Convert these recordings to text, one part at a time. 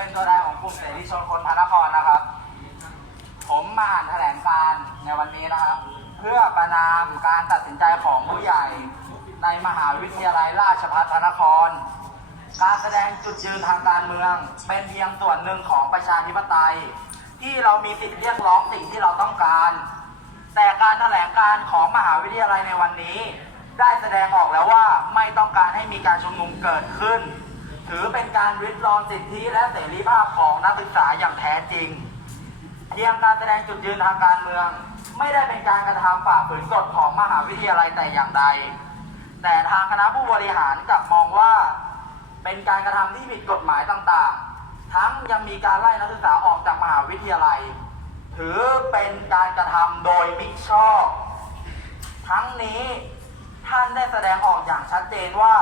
เป็นตัวแทนของกลุ่มเสรีชนคนพระนครนะครับ ผมมาอ่านแถลงการในวันนี้นะครับ เพื่อประนามการตัดสินใจของผู้ใหญ่ในมหาวิทยาลัยราชภัฏพระนคร การแสดงจุดยืนทางการเมือง เป็นเพียงส่วนหนึ่งของประชาธิปไตย ที่เรามีสิทธิเรียกร้องสิ่งที่เราต้องการ แต่การแถลงการของมหาวิทยาลัยในวันนี้ ได้แสดงออกแล้วว่าไม่ต้องการให้มีการชุมนุมเกิดขึ้น ถือเป็นการริดรอนสิทธิและเสรีภาพของนักศึกษาอย่างแท้จริง เพียงการแสดงจุดยืนทางการเมือง ไม่ได้เป็นการกระทำฝ่าฝืนกฎของมหาวิทยาลัยแต่อย่างใด แต่ทางคณะผู้บริหารกลับมองว่า เป็นการกระทำที่ผิดกฎหมายต่างๆ ทั้งยังมีการไล่นักศึกษาออกจากมหาวิทยาลัย ถือเป็นการกระทำโดยมิชอบ ทั้งนี้ท่านได้แสดงออกอย่างชัดเจนว่า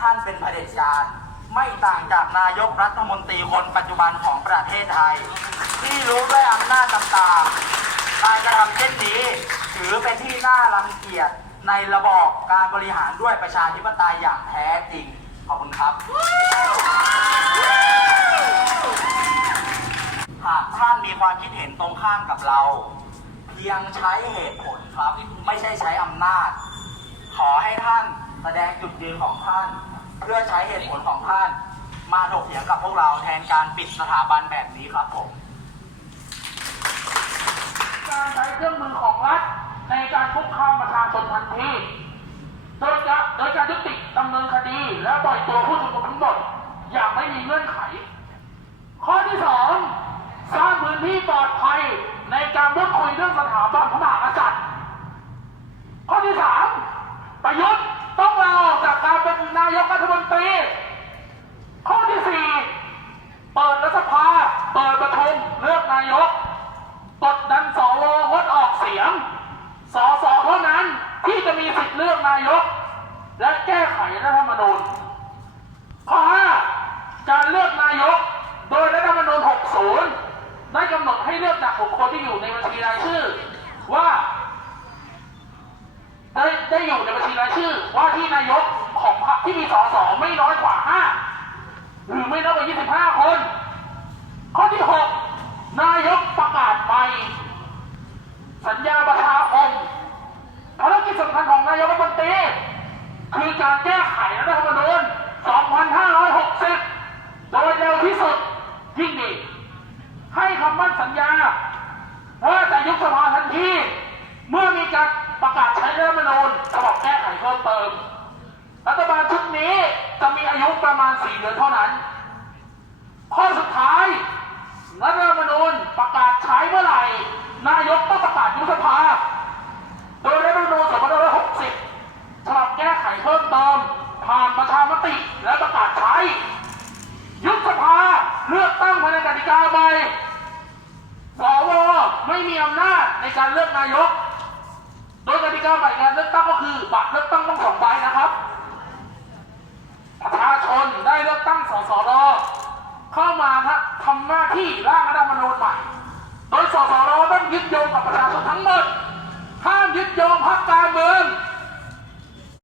ท่านเป็นเผด็จการ ไม่ต่างจากนายกรัฐมนตรีคนปัจจุบันของประเทศไทย ที่รู้ด้วยอำนาจต่างๆการกระทำเช่นนี้ ถือเป็นที่น่ารังเกียจในระบอบการบริหารด้วยประชาธิปไตยอย่างแท้จริง ขอบคุณครับหากท่านมีความคิดเห็นตรงข้ามกับเรา เพียงใช้เหตุผลครับ ไม่ใช่ใช้อำนาจ ขอให้ท่านแสดงจุดยืนของท่าน เพื่อใช้เหตุผลของท่าน มาถกเถียงกับพวกเราแทนการปิดสถาบันแบบนี้ครับผม การใช้เครื่องมือของรัฐในการคุกคามประชาชนทันที โดยจะโดยการยุติดำเนินคดี และปล่อยตัวผู้ชุมนุมทั้งหมดอย่างไม่มีเงื่อนไข ข้อที่สองสร้างพื้นที่ปลอดภัยในการพูดคุยเรื่องสถาบันพระมหากษัตริย์ ข้อที่สามประยุทธ์ต้องลาออกจากการเป็นนายกรัฐม นตรีข้อที่สี่เปิดรัฐสภา เปิดประชุมเลือกนายกกดดันสวงดออกเสียง สสเท่านั้นที่จะมีสิทธิ์เลือกนายก และแก้ไขรัฐธรรมนูญ ข้อ5การเลือกนายก โดยรัฐธรรมนูญ 60 ได้กำหนดให้เลือกจากบุคคลที่อยู่ในบัญชีรายชื่อว่าได้ได้อยู่ในบัญชีรายชื่อว่าที่ ที่มีสสไม่น้อยกว่า5หรือไม่น้อยกว่า25คน ข้อที่6นายกประกาศไปสัญญาประชาคมภารกิจสำคัญของนายกรัฐมนตรีคือการแก้ไขรัฐธรรมนูญ2560 โดยเร็วที่สุดยิ่งดี ให้คำมั่นสัญญา ว่าจะยุบสภาทันที เมื่อมีการประกาศใช้รัฐธรรมนูญฉบับแก้ไขเพิ่มเติม รัฐบาลชุดนี้จะมีอายุ ประมาณ4เดือนเท่านั้น ข้อสุดท้ายรัฐธรรมนูญประกาศใช้เมื่อไหร่ นายกต้องประกาศยุบสภา โดยรัฐธรรมนูญ2560ฉบับแก้ไขเพิ่มเติมผ่านประชามติและประกาศใช้ ยุบสภาเลือกตั้งภายในกติกาใหม่สวไม่มีอำนาจในการเลือกนายก โดยกติกาใหม่การเลือกตั้งก็คือบัตรเลือกตั้งต้องสองใบนะครับ biết vô mà ra không thắng mệt